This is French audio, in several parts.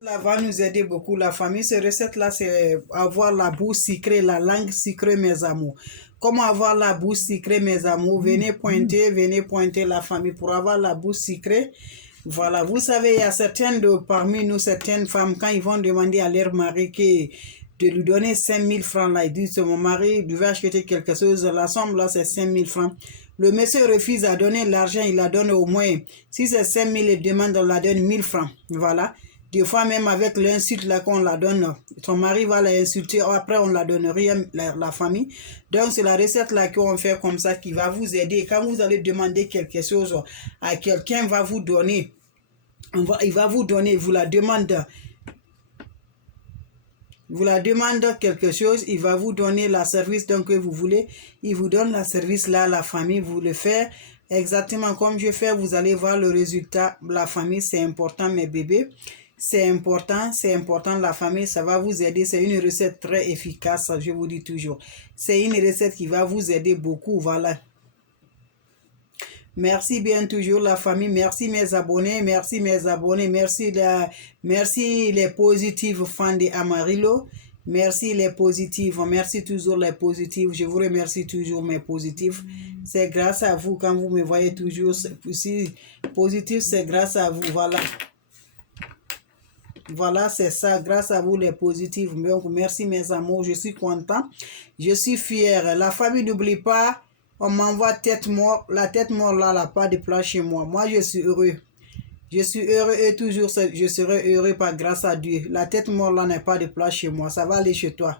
Ça va nous aider beaucoup, la famille. Cette recette-là, c'est avoir la bouche sucrée, la langue sucrée, mes amours. Comment avoir la bouche sucrée, mes amours? Venez pointer la famille pour avoir la bouche sucrée. Voilà, vous savez, il y a certaines parmi nous, certaines femmes, quand ils vont demander à leur mari de lui donner 5000 francs, là, ils disent, mon mari devait acheter quelque chose, la somme là, c'est 5000 francs. Le monsieur refuse à donner l'argent, il la donne au moins. Si c'est 5000, il demande, on la donne 1000 francs. Voilà. Des fois, même avec l'insulte là qu'on la donne, ton mari va l'insulter, après on la donne rien, la famille. Donc, c'est la recette là qu'on fait comme ça qui va vous aider. Quand vous allez demander quelque chose à quelqu'un, va vous donner. Il va vous donner, vous la demande quelque chose, il va vous donner la service donc que vous voulez, il vous donne la service là, la famille, vous le faites exactement comme je fais, vous allez voir le résultat. La famille, c'est important mes bébés, c'est important, la famille, ça va vous aider, c'est une recette très efficace, je vous dis toujours, c'est une recette qui va vous aider beaucoup, voilà. Merci bien toujours la famille, merci mes abonnés, merci les positifs fans de Amarillo, merci les positifs, merci toujours les positifs, je vous remercie toujours mes positifs, c'est grâce à vous quand vous me voyez toujours aussi positif, c'est grâce à vous, voilà. Voilà, c'est ça, grâce à vous les positifs. Donc, merci mes amours, je suis content, je suis fier. La famille, n'oublie pas, on m'envoie tête mort. La tête mort là, n'a pas de place chez moi. Moi, je suis heureux. Je suis heureux et toujours, je serai heureux par grâce à Dieu. La tête mort là n'a pas de place chez moi. Ça va aller chez toi.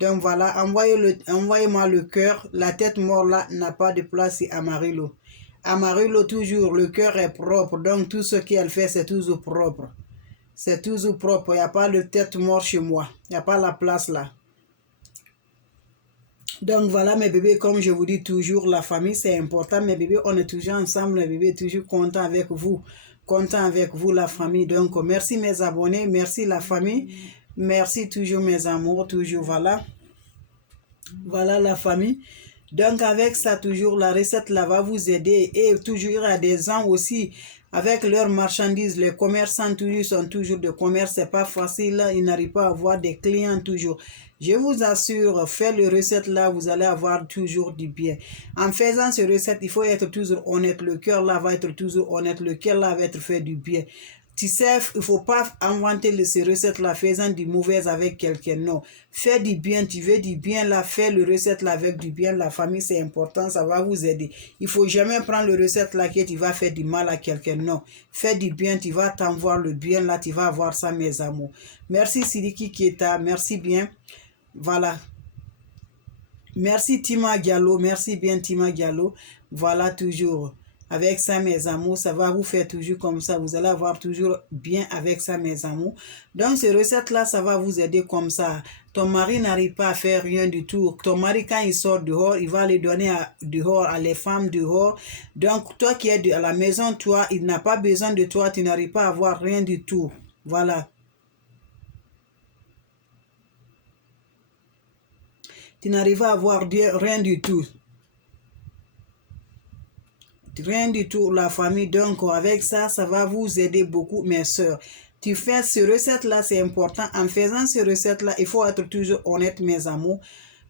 Donc voilà, envoyez-moi le cœur. La tête mort là n'a pas de place à Amarillo. Amarillo, toujours, le cœur est propre. Donc tout ce qu'elle fait, c'est toujours propre. C'est toujours propre. Il n'y a pas de tête mort chez moi. Il n'y a pas la place là. Donc voilà mes bébés, comme je vous dis toujours, la famille c'est important. Mes bébés, on est toujours ensemble, mes bébés, toujours content avec vous. Content avec vous la famille. Donc merci mes abonnés, merci la famille. Merci toujours mes amours, toujours voilà. Voilà la famille. Donc avec ça, toujours la recette là va vous aider. Et toujours il y a des gens aussi avec leurs marchandises. Les commerçants toujours sont toujours de commerce. C'est pas facile. Ils n'arrivent pas à avoir des clients toujours. Je vous assure, faites les recettes là, vous allez avoir toujours du bien. En faisant ces recettes, il faut être toujours honnête. Le cœur là va être toujours honnête. Le cœur là va être fait du bien. Tu sais, il ne faut pas inventer ces recettes-là faisant du mauvais avec quelqu'un. Non. Fais du bien, tu veux du bien, là, fais le recette-là avec du bien. La famille, c'est important, ça va vous aider. Il ne faut jamais prendre le recette-là que tu vas faire du mal à quelqu'un. Non. Fais du bien, tu vas t'envoyer le bien, là, tu vas avoir ça, mes amours. Merci Sidiki Keita, merci bien. Voilà. Merci Tima Diallo, merci bien Tima Diallo. Voilà toujours. Avec ça, mes amours, ça va vous faire toujours comme ça. Vous allez avoir toujours bien avec ça, mes amours. Donc, ces recettes-là, ça va vous aider comme ça. Ton mari n'arrive pas à faire rien du tout. Ton mari, quand il sort dehors, il va les donner dehors à les femmes dehors. Donc, toi qui es à la maison, toi, il n'a pas besoin de toi. Tu n'arrives pas à avoir rien du tout. Voilà. Tu n'arrives à avoir rien du tout. Rien du tout, la famille. Donc, avec ça, ça va vous aider beaucoup, mes soeurs. Tu fais ces recettes-là, c'est important. En faisant ces recettes-là, il faut être toujours honnête, mes amours.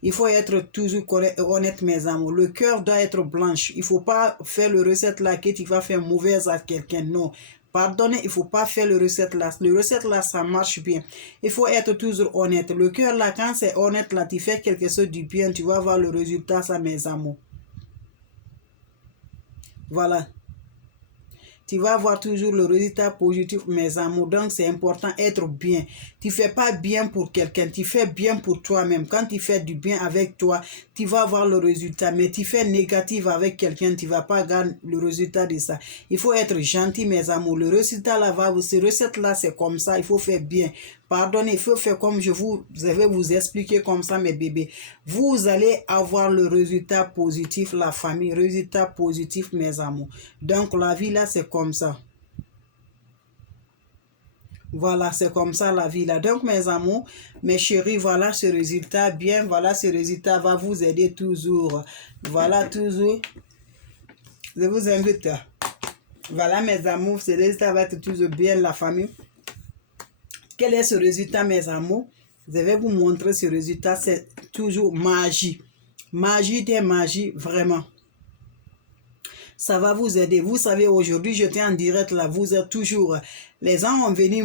Il faut être toujours honnête, mes amours. Le cœur doit être blanche. Il ne faut pas faire le recette-là que tu vas faire mauvaise à quelqu'un. Non. Pardonnez, il ne faut pas faire le recette-là. Le recette-là, ça marche bien. Il faut être toujours honnête. Le cœur-là, quand c'est honnête, là, tu fais quelque chose du bien, tu vas voir le résultat, ça, mes amours. Voilà. Tu vas avoir toujours le résultat positif, mes amours. Donc, c'est important d'être bien. Tu ne fais pas bien pour quelqu'un, tu fais bien pour toi-même. Quand tu fais du bien avec toi, tu vas avoir le résultat. Mais tu fais négatif avec quelqu'un, tu ne vas pas gagner le résultat de ça. Il faut être gentil, mes amours. Le résultat, là, ces recettes-là, c'est comme ça. Il faut faire bien. Pardonnez, il faut faire comme je vais vous expliquer comme ça, mes bébés. Vous allez avoir le résultat positif, la famille. Résultat positif, mes amours. Donc, la vie, là, c'est comme ça. Voilà, c'est comme ça la vie là. Donc, mes amours, mes chéris, voilà ce résultat bien. Voilà, ce résultat va vous aider toujours. Voilà, toujours. Je vous invite. Voilà, mes amours, ce résultat va être toujours bien, la famille. Quel est ce résultat, mes amours? Je vais vous montrer ce résultat. C'est toujours magie. Magie des magies, vraiment. Ça va vous aider. Vous savez, aujourd'hui, j'étais en direct là. Vous êtes toujours... Les gens ont venu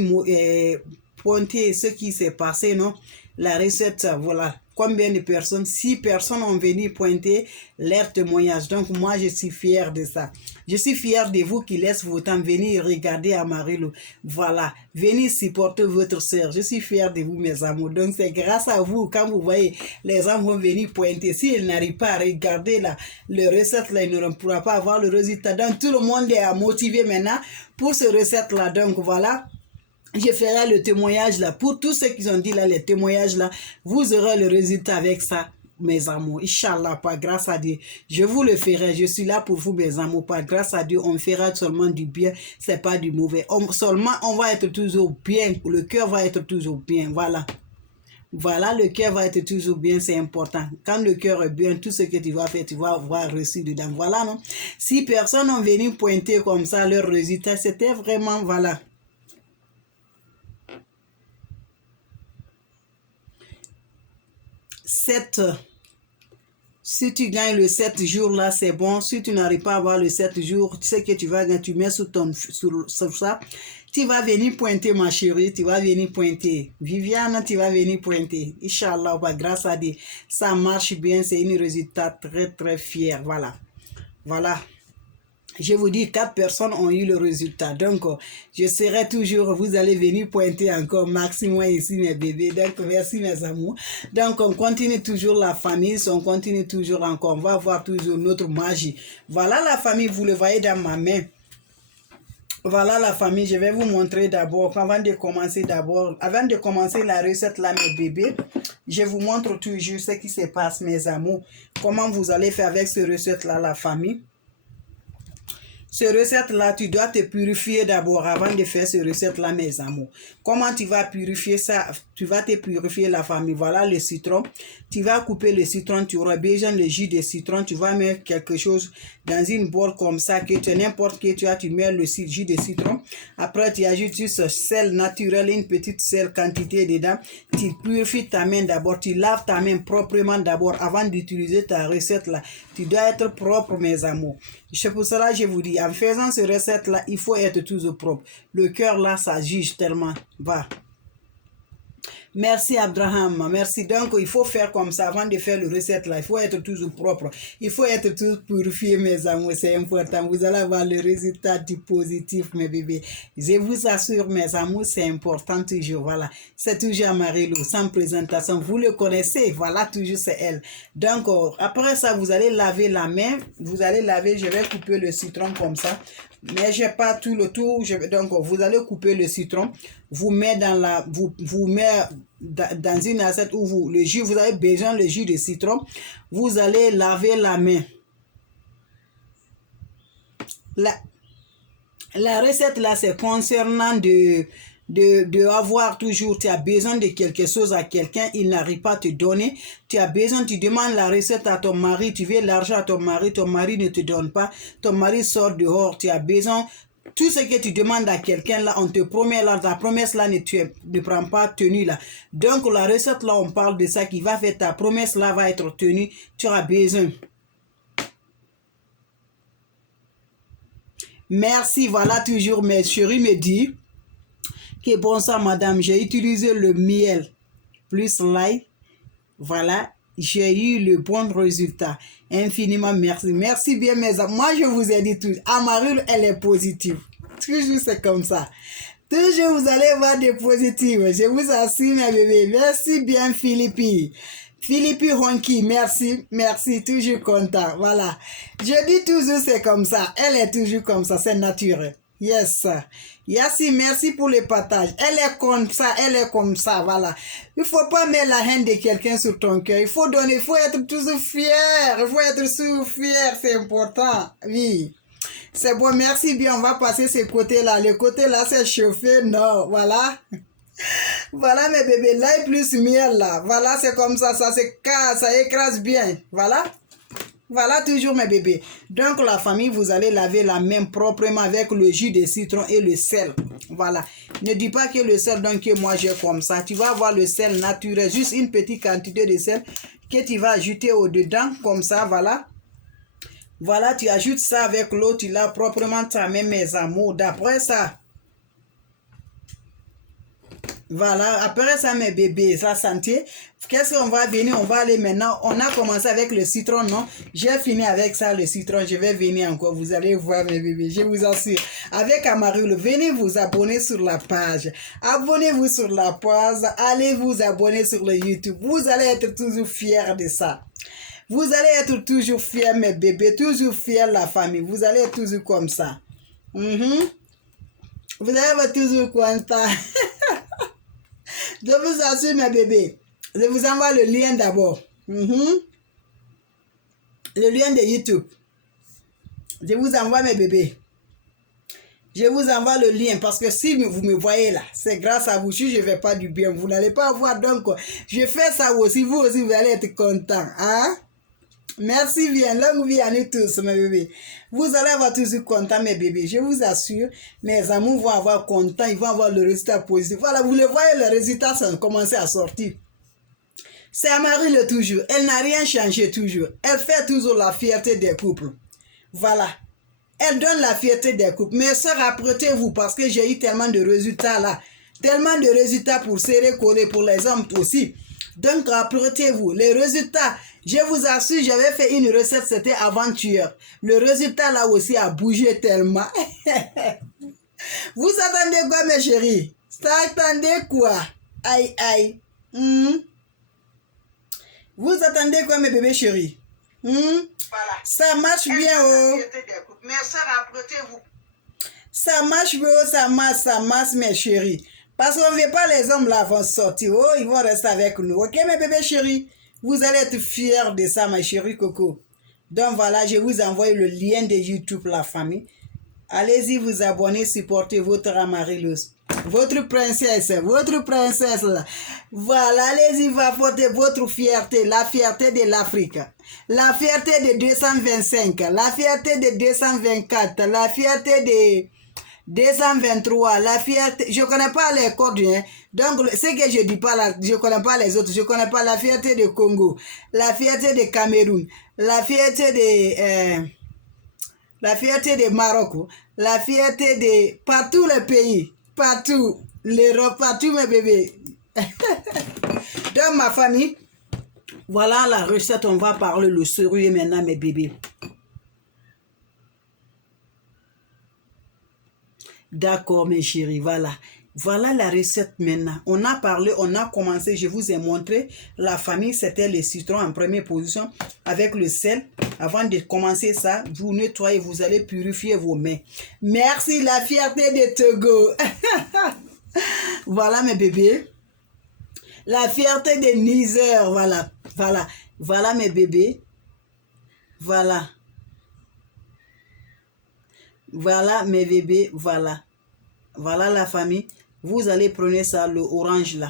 pointer ce qui s'est passé, non? La recette, voilà. Combien de personnes? 6 personnes ont venu pointer leur témoignage. Donc, moi, je suis fière de ça. Je suis fière de vous qui laissent votre temps venir regarder Amarillo. Voilà. Venez supporter votre soeur. Je suis fière de vous, mes amours. Donc, c'est grâce à vous, quand vous voyez, les gens vont venir pointer. S'ils n'arrivent pas à regarder le recette, là, ils ne pourront pas avoir le résultat. Donc, tout le monde est motivé maintenant pour ce recette-là. Donc, voilà. Je ferai le témoignage là. Pour tous ceux qui ont dit là, les témoignages là, vous aurez le résultat avec ça, mes amours. Inch'Allah, par grâce à Dieu. Je vous le ferai. Je suis là pour vous, mes amours. Par grâce à Dieu, on fera seulement du bien. C'est pas du mauvais. Seulement, on va être toujours bien. Le cœur va être toujours bien. Voilà. Voilà, le cœur va être toujours bien, c'est important. Quand le cœur est bien, tout ce que tu vas faire, tu vas avoir reçu dedans. Voilà, non? Si personne n'est venu pointer comme ça leur résultat, c'était vraiment, voilà. Si tu gagnes le 7 jours là, c'est bon. Si tu n'arrives pas à avoir le 7 jours, tu sais que tu vas gagner, tu mets sur ça. Tu vas venir pointer, ma chérie, tu vas venir pointer. Viviane, tu vas venir pointer. Inch'Allah, grâce à Dieu. Ça marche bien, c'est un résultat très très fier. Voilà. Voilà. Je vous dis, 4 personnes ont eu le résultat. Donc, je serai toujours, vous allez venir pointer encore maximum ici, mes bébés. Donc, merci, mes amours. Donc, on continue toujours la famille, on continue toujours encore. On va voir toujours notre magie. Voilà la famille, vous le voyez dans ma main. Voilà la famille, je vais vous montrer d'abord, avant de commencer la recette là, mes bébés, je vous montre toujours ce qui se passe, mes amours. Comment vous allez faire avec ce recette là, la famille. Ce recette-là, tu dois te purifier d'abord avant de faire ce recette-là, mes amours. Comment tu vas purifier ça? Tu vas te purifier la famille. Voilà le citron. Tu vas couper le citron. Tu auras besoin de jus de citron. Tu vas mettre quelque chose dans une boîte comme ça, que tu n'importe que tu as, tu mets le jus de citron. Après, tu ajoutes juste sel naturel, une petite sel quantité dedans. Tu purifies ta main d'abord. Tu laves ta main proprement d'abord avant d'utiliser ta recette-là. Tu dois être propre, mes amours. C'est pour cela que je vous dis, en faisant cette recette-là, il faut être toujours propre. Le cœur là, ça juge tellement. Va. Merci Abraham, merci. Donc, il faut faire comme ça avant de faire le recette là. Il faut être toujours propre. Il faut être toujours purifié, mes amours. C'est important. Vous allez avoir le résultat du positif, mes bébés. Je vous assure, mes amours, c'est important toujours. Voilà. C'est toujours Amarillo, sans présentation. Vous le connaissez. Voilà, toujours c'est elle. Donc, après ça, vous allez laver la main. Vous allez laver, je vais couper le citron comme ça. Mais je n'ai pas tout le tour. Donc, vous allez couper le citron. Vous mettez dans une assiette où vous avez besoin le jus de citron. Vous allez laver la main. La recette là, c'est concernant de avoir toujours, tu as besoin de quelque chose à quelqu'un, il n'arrive pas à te donner, tu as besoin, tu demandes la recette à ton mari, tu veux l'argent à ton mari ne te donne pas, ton mari sort dehors, tu as besoin, tout ce que tu demandes à quelqu'un là, on te promet là, ta promesse là ne prend pas tenue là. Donc la recette là, on parle de ça qui va faire ta promesse là va être tenue, tu as besoin. Merci, voilà toujours mes chéris me dit que bon ça madame, j'ai utilisé le miel plus l'ail, voilà, j'ai eu le bon résultat. Infiniment merci. Merci bien mes amis. Moi je vous ai dit tout, Amarillo elle est positive. Toujours c'est comme ça. Toujours vous allez voir des positifs. Je vous assure mes bébés. Merci bien Philippi. Philippi Honky, merci, merci, toujours content, voilà. Je dis toujours c'est comme ça, elle est toujours comme ça, c'est naturel. Yes. Yassi, merci pour le partage. Elle est comme ça, voilà. Il ne faut pas mettre la haine de quelqu'un sur ton cœur. Il faut donner, il faut être toujours fier. Il faut être toujours fier, c'est important. Oui. C'est bon, merci bien. On va passer ce côté-là. Le côté-là, c'est chauffé, non, voilà. Voilà mes bébés, l'ail plus miel là. Voilà, c'est comme ça, ça écrase bien. Voilà. Voilà toujours mes bébés. Donc la famille, vous allez laver la main proprement avec le jus de citron et le sel. Voilà. Ne dis pas que le sel, donc que moi j'ai comme ça. Tu vas avoir le sel naturel, juste une petite quantité de sel que tu vas ajouter au-dedans, comme ça, voilà. Voilà, tu ajoutes ça avec l'eau, tu laves proprement ta main, mes amours. D'après ça, voilà, après ça, mes bébés, ça santé. Qu'est-ce qu'on va venir? On va aller maintenant. On a commencé avec le citron, non? J'ai fini avec ça, le citron. Je vais venir encore. Vous allez voir, mes bébés. Je vous assure. Avec Amarul, venez vous abonner sur la page. Abonnez-vous sur la page. Allez vous abonner sur le YouTube. Vous allez être toujours fiers de ça. Vous allez être toujours fiers, mes bébés. Toujours fiers, la famille. Vous allez être toujours comme ça. Vous allez être toujours content. Je vous assure, mes bébés. Je vous envoie le lien d'abord. Le lien de YouTube. Je vous envoie, mes bébés. Je vous envoie le lien parce que si vous me voyez là, c'est grâce à vous. Si je ne fais pas du bien, vous n'allez pas voir. Donc, je fais ça aussi. Vous aussi, vous allez être contents. Hein? Merci bien. Longue vie à nous tous, mes bébés. Vous allez avoir toujours content, mes bébés. Je vous assure, mes amours vont avoir content. Ils vont avoir le résultat positif. Voilà, vous le voyez, le résultat, ça a commencé à sortir. C'est Amarul toujours. Elle n'a rien changé toujours. Elle fait toujours la fierté des couples. Voilà. Elle donne la fierté des couples. Mes soeurs, apprêtez-vous parce que j'ai eu tellement de résultats là. Tellement de résultats pour serrer, coller pour les hommes aussi. Donc, apprêtez-vous. Les résultats, je vous assure, j'avais fait une recette, c'était avant-hier. Le résultat là aussi a bougé tellement. Vous attendez quoi, mes chéris? Vous attendez quoi? Aïe, aïe. Vous attendez quoi, mes bébés chéris? Voilà. Ça marche bien, oh. Mes soeurs, apprêtez-vous. Ça marche bien, ça marche, mes chéris. Parce qu'on ne veut pas les hommes là vont sortir. Oh, ils vont rester avec nous. Ok, mes bébés chéris? Vous allez être fiers de ça, ma chérie Coco. Donc voilà, je vous envoie le lien de YouTube, la famille. Allez-y vous abonner, supporter votre Amarul. Votre princesse là. Voilà, allez-y, vous apporter votre fierté, la fierté de l'Afrique, la fierté de 225, la fierté de 224, la fierté de 223, la fierté, je ne connais pas les codes, hein. Donc ce que je dis pas là, je ne connais pas les autres, je ne connais pas la fierté de Congo, la fierté de Cameroun, la fierté de Maroc, la fierté de partout les pays, partout, l'Europe, partout mes bébés. Dans ma famille, voilà la recette, on va parler le sérieux maintenant mes bébés. D'accord mes chéris, voilà. Voilà la recette maintenant. On a parlé, on a commencé, je vous ai montré. La famille, c'était le citron en première position avec le sel. Avant de commencer ça, vous nettoyez, vous allez purifier vos mains. Merci la fierté de Togo. Voilà mes bébés. La fierté de Niger, voilà. Voilà. Voilà mes bébés. Voilà. Voilà mes bébés, voilà. Voilà la famille. Vous allez prendre ça, le orange là.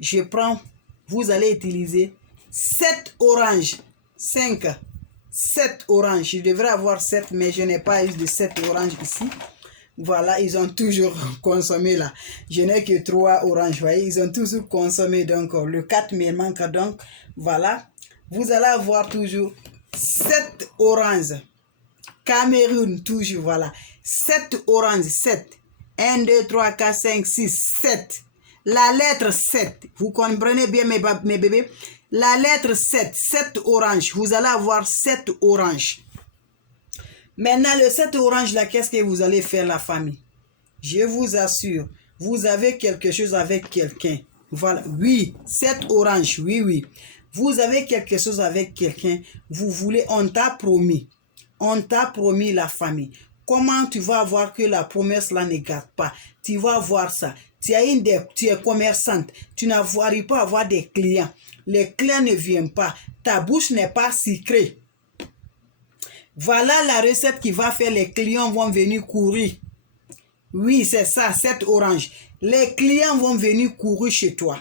Je prends, vous allez utiliser 7 oranges. 5, 7 oranges. Je devrais avoir 7, mais je n'ai pas eu de 7 oranges ici. Voilà, ils ont toujours consommé là. Je n'ai que 3 oranges, voyez. Ils ont toujours consommé, donc le 4 me manque. Donc, voilà. Vous allez avoir toujours 7 oranges. Cameroun, toujours, voilà. 7 oranges, 7. 1, 2, 3, 4, 5, 6, 7. La lettre 7. Vous comprenez bien, mes bébés? La lettre 7. 7 oranges. Vous allez avoir 7 oranges. Maintenant, le 7 oranges là, qu'est-ce que vous allez faire, la famille? Je vous assure, vous avez quelque chose avec quelqu'un. Voilà. Oui, 7 oranges. Oui, oui. Vous avez quelque chose avec quelqu'un. Vous voulez, on t'a promis. On t'a promis, la famille. Comment tu vas voir que la promesse là ne garde pas? Tu vas voir ça. Tu es commerçante. Tu n'arrives pas à avoir des clients. Les clients ne viennent pas. Ta bouche n'est pas sucrée. Voilà la recette qui va faire. Les clients vont venir courir. Oui, c'est ça, cette orange. Les clients vont venir courir chez toi.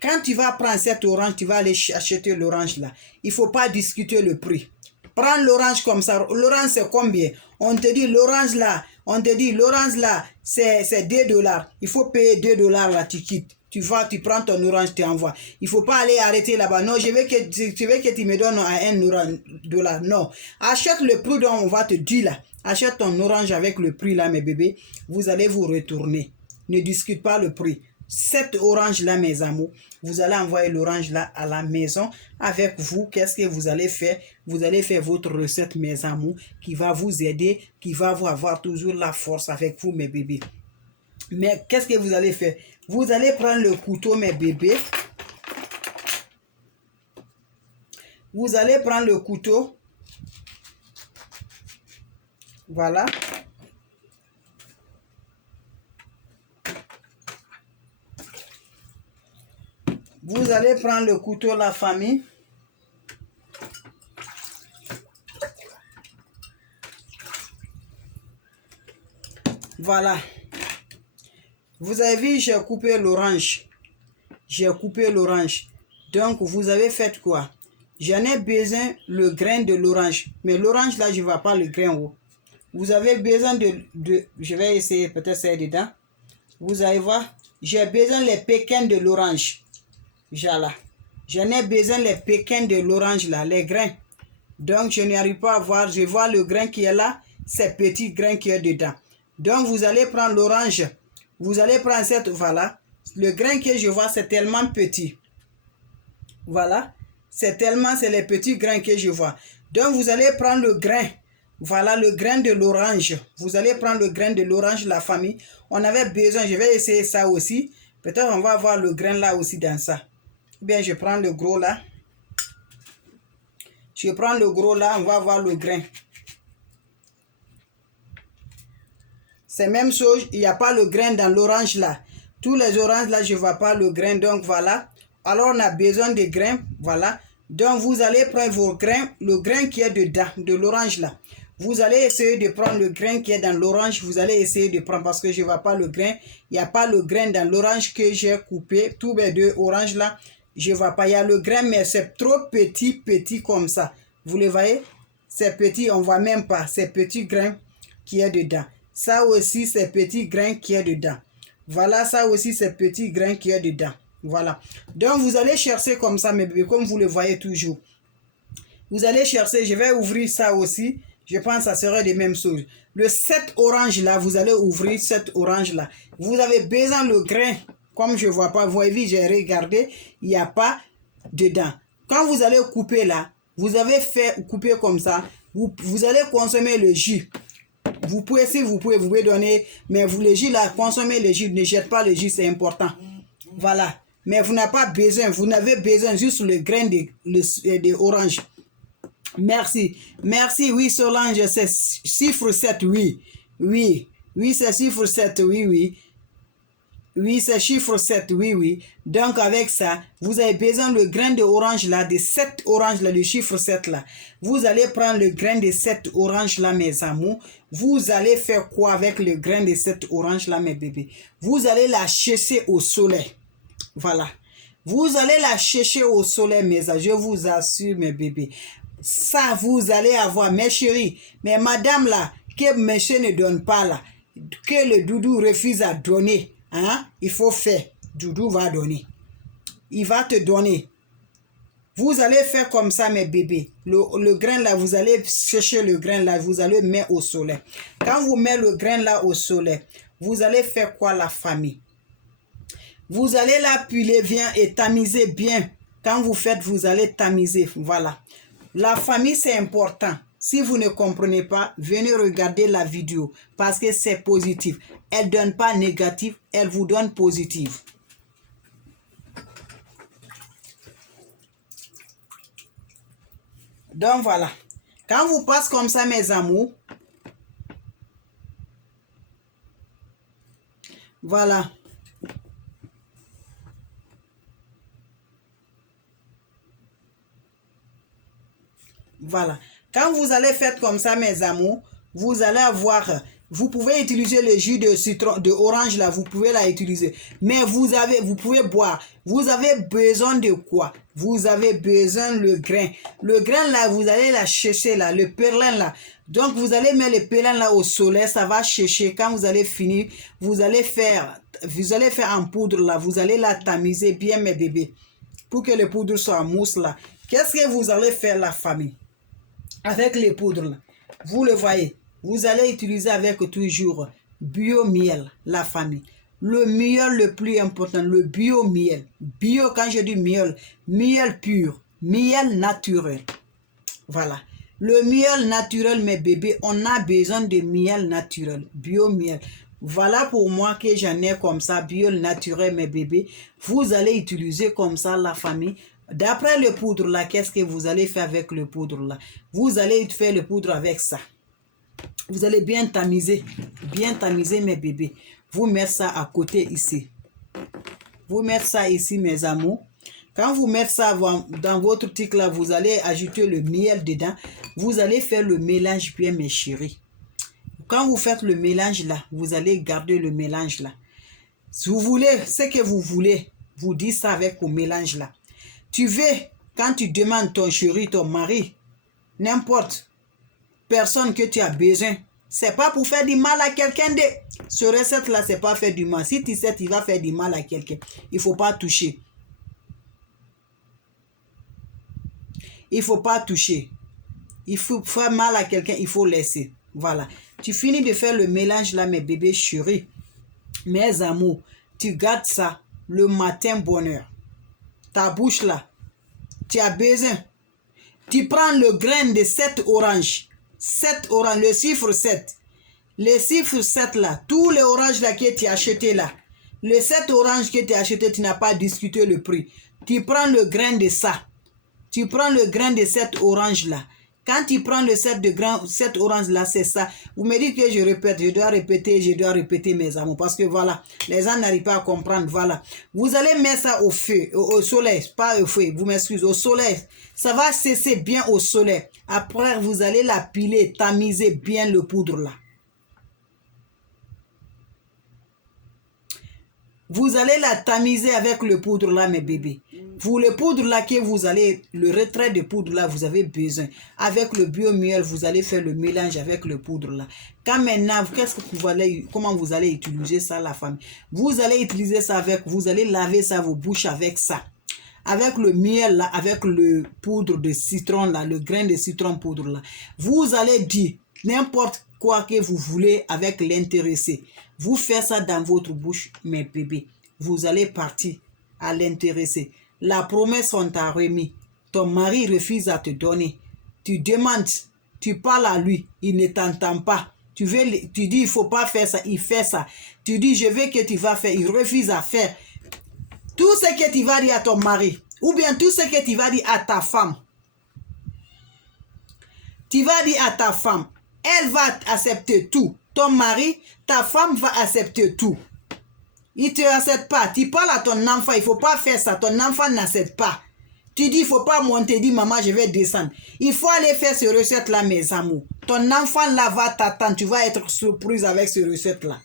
Quand tu vas prendre cette orange, tu vas aller acheter l'orange là. Il ne faut pas discuter le prix. Prends l'orange comme ça. L'orange, c'est combien? On te dit l'orange là, c'est 2 dollars. Il faut payer 2 dollars là, tu quittes. Tu vas, tu prends ton orange, tu envoies. Il ne faut pas aller arrêter là-bas. Non, je veux que tu me donnes à 1 dollar. Non. Achète le prix dont on va te dire là. Achète ton orange avec le prix là, mes bébés. Vous allez vous retourner. Ne discute pas le prix. Cette orange là, mes amours, vous allez envoyer l'orange là à la maison avec vous. Qu'est-ce que vous allez faire? Vous allez faire votre recette, mes amours, qui va vous aider, qui va vous avoir toujours la force avec vous, mes bébés. Mais qu'est-ce que vous allez faire? Vous allez prendre le couteau, mes bébés. Vous allez prendre le couteau. Voilà. Vous allez prendre le couteau, la famille. Voilà. Vous avez vu, j'ai coupé l'orange. J'ai coupé l'orange. Donc, vous avez fait quoi? J'en ai besoin le grain de l'orange. Mais l'orange, là, je ne vois pas le grain haut. Vous avez besoin de... Je vais essayer, peut-être c'est dedans. Vous allez voir. J'ai besoin les pékins de l'orange. Voilà. J'en ai besoin les pékins de l'orange, là, les grains. Donc, je n'arrive pas à voir. Je vois le grain qui est là. C'est petit grain qui est dedans. Donc, vous allez prendre l'orange. Vous allez prendre cette, voilà. Le grain que je vois, c'est tellement petit. Voilà. C'est les petits grains que je vois. Donc, vous allez prendre le grain. Voilà, le grain de l'orange. Vous allez prendre le grain de l'orange, la famille. On avait besoin, je vais essayer ça aussi. Peut-être on va avoir le grain là aussi dans ça. Bien, je prends le gros là. Je prends le gros là, on va voir le grain. C'est même chose, il n'y a pas le grain dans l'orange là. Tous les oranges là, je ne vois pas le grain, donc voilà. Alors on a besoin de grains, voilà. Donc vous allez prendre vos grains, le grain qui est dedans, de l'orange là. Vous allez essayer de prendre le grain qui est dans l'orange, vous allez essayer de prendre parce que je ne vois pas le grain. Il n'y a pas le grain dans l'orange que j'ai coupé, tous les deux oranges là. Je ne vois pas, il y a le grain mais c'est trop petit comme ça. Vous le voyez? C'est petit, on ne voit même pas, c'est petit grain qui est dedans. Ça aussi, c'est petit grain qui est dedans. Voilà, ça aussi, c'est petit grain qui est dedans. Voilà. Donc, vous allez chercher comme ça, mes bébés, comme vous le voyez toujours. Vous allez chercher, je vais ouvrir ça aussi. Je pense que ça serait les mêmes choses. Le 7 orange là, vous allez ouvrir cette orange là. Vous avez besoin le grain. Comme je ne vois pas, vous voyez, j'ai regardé, il n'y a pas dedans. Quand vous allez couper là, vous avez fait couper comme ça, vous allez consommer le jus. Vous pouvez, si vous pouvez donner, mais vous le jus là, consommez le jus, ne jetez pas le jus, c'est important. Voilà. Mais vous n'avez pas besoin, vous n'avez besoin juste le grain de orange. Merci. Merci, oui, Solange, c'est chiffre 7, oui. Oui, oui, c'est chiffre 7, oui, oui. Oui, c'est chiffre 7, oui, oui. Donc, avec ça, vous avez besoin le grain de orange là, de 7 oranges là, le chiffre 7 là. Vous allez prendre le grain de 7 oranges là, mes amours. Vous allez faire quoi avec le grain de 7 oranges là, mes bébés? Vous allez la chercher au soleil. Voilà. Vous allez la chercher au soleil, mes amis. Je vous assure, mes bébés. Ça, vous allez avoir, mes chéris. Mais madame là, que monsieur ne donne pas là, que le doudou refuse à donner. Hein? Il faut faire. Doudou va donner. Il va te donner. Vous allez faire comme ça, mes bébés. Le grain là, vous allez chercher le grain là, vous allez mettre au soleil. Quand vous mettez le grain là au soleil, vous allez faire quoi, la famille? Vous allez la piler bien et tamiser bien. Quand vous faites, vous allez tamiser. Voilà. La famille, c'est important. Si vous ne comprenez pas, venez regarder la vidéo parce que c'est positif. Elle ne donne pas négatif, elle vous donne positif. Donc voilà. Quand vous passez comme ça, mes amours, voilà. Voilà. Quand vous allez faire comme ça, mes amours, vous allez avoir Vous pouvez utiliser le jus de citron, de orange là, vous pouvez la utiliser. Mais vous pouvez boire. Vous avez besoin de quoi? Vous avez besoin le grain. Le grain là, vous allez la chercher là, le perlin là. Donc vous allez mettre le perlin là au soleil, ça va chercher. Quand vous allez finir, vous allez faire en poudre là, vous allez la tamiser bien mes bébés. Pour que le poudre soit mousse là. Qu'est-ce que vous allez faire la famille? Avec les poudres là. Vous le voyez. Vous allez utiliser avec toujours bio-miel, la famille. Le miel le plus important, le bio-miel. Bio, quand je dis miel, miel pur, miel naturel. Voilà. Le miel naturel, mes bébés, on a besoin de miel naturel, bio-miel. Voilà pour moi que j'en ai comme ça, miel naturel, mes bébés. Vous allez utiliser comme ça, la famille. D'après le poudre là, qu'est-ce que vous allez faire avec le poudre là? Vous allez faire le poudre avec ça. Vous allez bien tamiser mes bébés. Vous mettez ça à côté ici. Vous mettez ça ici, mes amours. Quand vous mettez ça dans votre tic là, vous allez ajouter le miel dedans. Vous allez faire le mélange bien, mes chéris. Quand vous faites le mélange là, vous allez garder le mélange là. Si vous voulez, ce que vous voulez, vous dites ça avec le mélange là. Tu veux, quand tu demandes ton chéri, ton mari, n'importe personne que tu as besoin, c'est pas pour faire du mal à quelqu'un. Ce recette là, c'est pas faire du mal. Si tu sais, tu vas faire du mal à quelqu'un, il faut pas toucher. Il faut pas toucher. Il faut faire mal à quelqu'un, il faut laisser. Voilà. Tu finis de faire le mélange là, mes bébés chéris, mes amours. Tu gardes ça le matin, bonheur. Ta bouche là, tu as besoin. Tu prends le grain de 7 oranges. 7 oranges, le chiffre 7. Le chiffre 7 là, tous les oranges là que tu as acheté là. Les 7 oranges que tu as acheté, tu n'as pas discuté le prix. Tu prends le grain de ça. Tu prends le grain de 7 oranges là. Quand tu prends le 7 oranges là, c'est ça. Vous me dites que je répète, je dois répéter mes amours. Parce que voilà, les gens n'arrivent pas à comprendre. Voilà. Vous allez mettre ça au feu, au soleil, pas au feu, vous m'excusez, au soleil. Ça va cesser bien au soleil. Après, vous allez la piler, tamiser bien le poudre là. Vous allez la tamiser avec le poudre là, mes bébés. Vous, le poudre là que vous allez, le retrait de poudre là, vous avez besoin. Avec le bio-miel, vous allez faire le mélange avec le poudre là. Quand maintenant, comment vous allez utiliser ça, la famille? Vous allez utiliser ça avec, vous allez laver ça, vos bouches avec ça. Avec le miel là, avec le poudre de citron là, le grain de citron poudre là. Vous allez dire n'importe quoi que vous voulez avec l'intéressé. Vous faites ça dans votre bouche, mes bébés. Vous allez partir à l'intéressé. La promesse, on t'a remis. Ton mari refuse à te donner. Tu demandes, tu parles à lui, il ne t'entend pas. Tu dis, il ne faut pas faire ça, il fait ça. Tu dis, je veux que tu vas faire, il refuse à faire. Tout ce que tu vas dire à ton mari, ou bien tout ce que tu vas dire à ta femme, tu vas dire à ta femme, elle va accepter tout. Ton mari, ta femme va accepter tout. Il ne te accepte pas. Tu parles à ton enfant, il ne faut pas faire ça. Ton enfant n'accepte pas. Tu dis, il ne faut pas monter. Dis, maman, je vais descendre. Il faut aller faire ce recette-là, mes amours. Ton enfant là va t'attendre. Tu vas être surprise avec ce recette-là.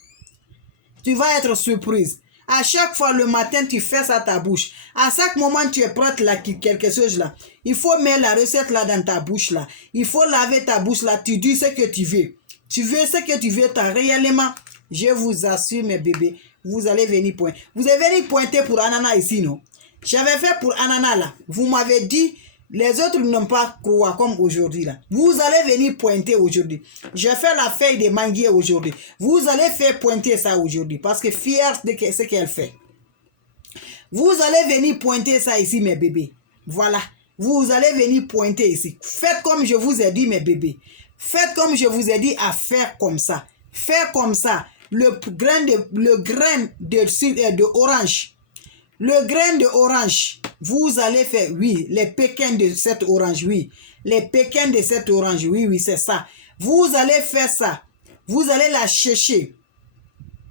Tu vas être surprise. À chaque fois, le matin, tu fais ça à ta bouche. À chaque moment, tu es prête là, quelque chose là. Il faut mettre la recette là dans ta bouche là. Il faut laver ta bouche là. Tu dis ce que tu veux. Tu veux ce que tu veux, réellement. Je vous assure, mes bébés, vous allez venir pointer. Vous allez venir pointer pour ananas ici, non? J'avais fait pour ananas là. Vous m'avez dit, les autres n'ont pas croire comme aujourd'hui là. Vous allez venir pointer aujourd'hui. J'ai fait la feuille de manguier aujourd'hui. Vous allez faire pointer ça aujourd'hui. Parce que fière de ce qu'elle fait. Vous allez venir pointer ça ici, mes bébés. Voilà. Vous allez venir pointer ici. Faites comme je vous ai dit, mes bébés. Faites comme je vous ai dit à faire comme ça. Faire comme ça. Le grain de orange. Le grain de orange. Vous allez faire, oui, les pékins de cette orange, oui. Les pékins de cette orange, oui, oui, c'est ça. Vous allez faire ça. Vous allez la chercher.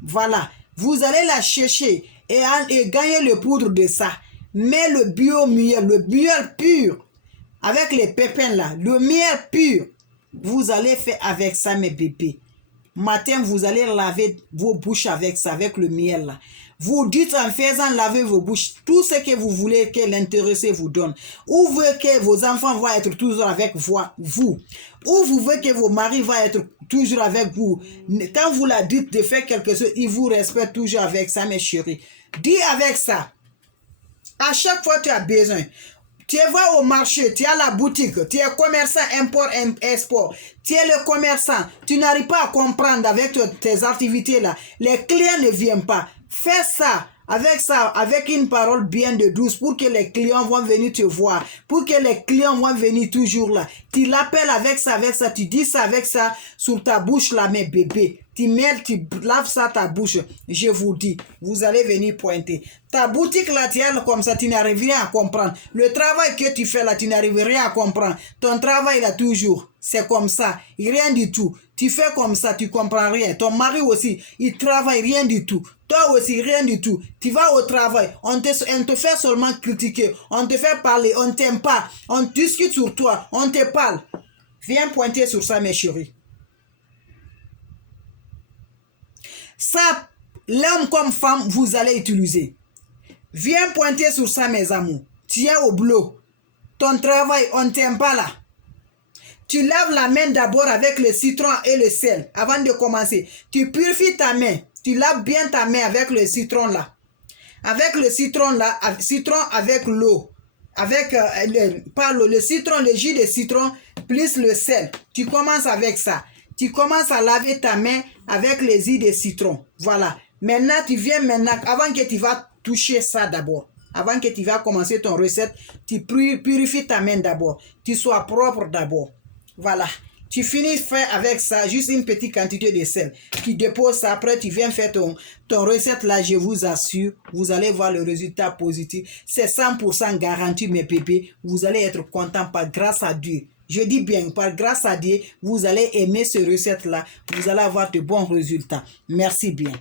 Voilà. Vous allez la chercher et gagner le poudre de ça. Mais le bio-miel, le miel pur, avec les pépins là, le miel pur, vous allez faire avec ça, mes bébés. Matin, vous allez laver vos bouches avec ça, avec le miel là. Vous dites en faisant laver vos bouches tout ce que vous voulez que l'intéressé vous donne. Ou vous voulez que vos enfants vont être toujours avec vous. Ou vous voulez que vos maris vont être toujours avec vous. Quand vous la dites de faire quelque chose, ils vous respectent toujours avec ça, mes chéris. Dis avec ça. À chaque fois, tu as besoin. Tu vas au marché, tu as la boutique, tu es commerçant import-export, tu es le commerçant, tu n'arrives pas à comprendre avec tes activités là, les clients ne viennent pas. Fais ça, avec une parole bien de douce pour que les clients vont venir te voir, pour que les clients vont venir toujours là. Tu l'appelles avec ça, tu dis ça avec ça sur ta bouche là, mes bébés. Tu laves ça ta bouche, je vous dis, vous allez venir pointer. Ta boutique là, tu es comme ça, tu n'arrives rien à comprendre. Le travail que tu fais là, tu n'arrives rien à comprendre. Ton travail là, toujours, c'est comme ça, rien du tout. Tu fais comme ça, tu comprends rien. Ton mari aussi, il travaille rien du tout. Toi aussi, rien du tout. Tu vas au travail, on te fait seulement critiquer, on te fait parler, on t'aime pas, on discute sur toi, on te parle. Viens pointer sur ça, mes chéris. Ça, l'homme comme femme, vous allez utiliser. Viens pointer sur ça, mes amours. Tu es au boulot. Ton travail, on ne t'aime pas là. Tu laves la main d'abord avec le citron et le sel avant de commencer. Tu purifies ta main. Tu laves bien ta main avec le citron là. Avec le citron là, citron avec l'eau. Avec le citron, le jus de citron plus le sel. Tu commences avec ça. Tu commences à laver ta main avec les jus de citron. Voilà. Maintenant, tu viens avant que tu vas toucher ça d'abord. Avant que tu vas commencer ton recette, tu purifies ta main d'abord. Tu sois propre d'abord. Voilà. Tu finis faire avec ça, juste une petite quantité de sel. Tu déposes ça, après tu viens faire ton recette là, je vous assure, vous allez voir le résultat positif. C'est 100% garanti, mes pépés. Vous allez être content par grâce à Dieu. Je dis bien, par grâce à Dieu, vous allez aimer ce recette là. Vous allez avoir de bons résultats. Merci bien.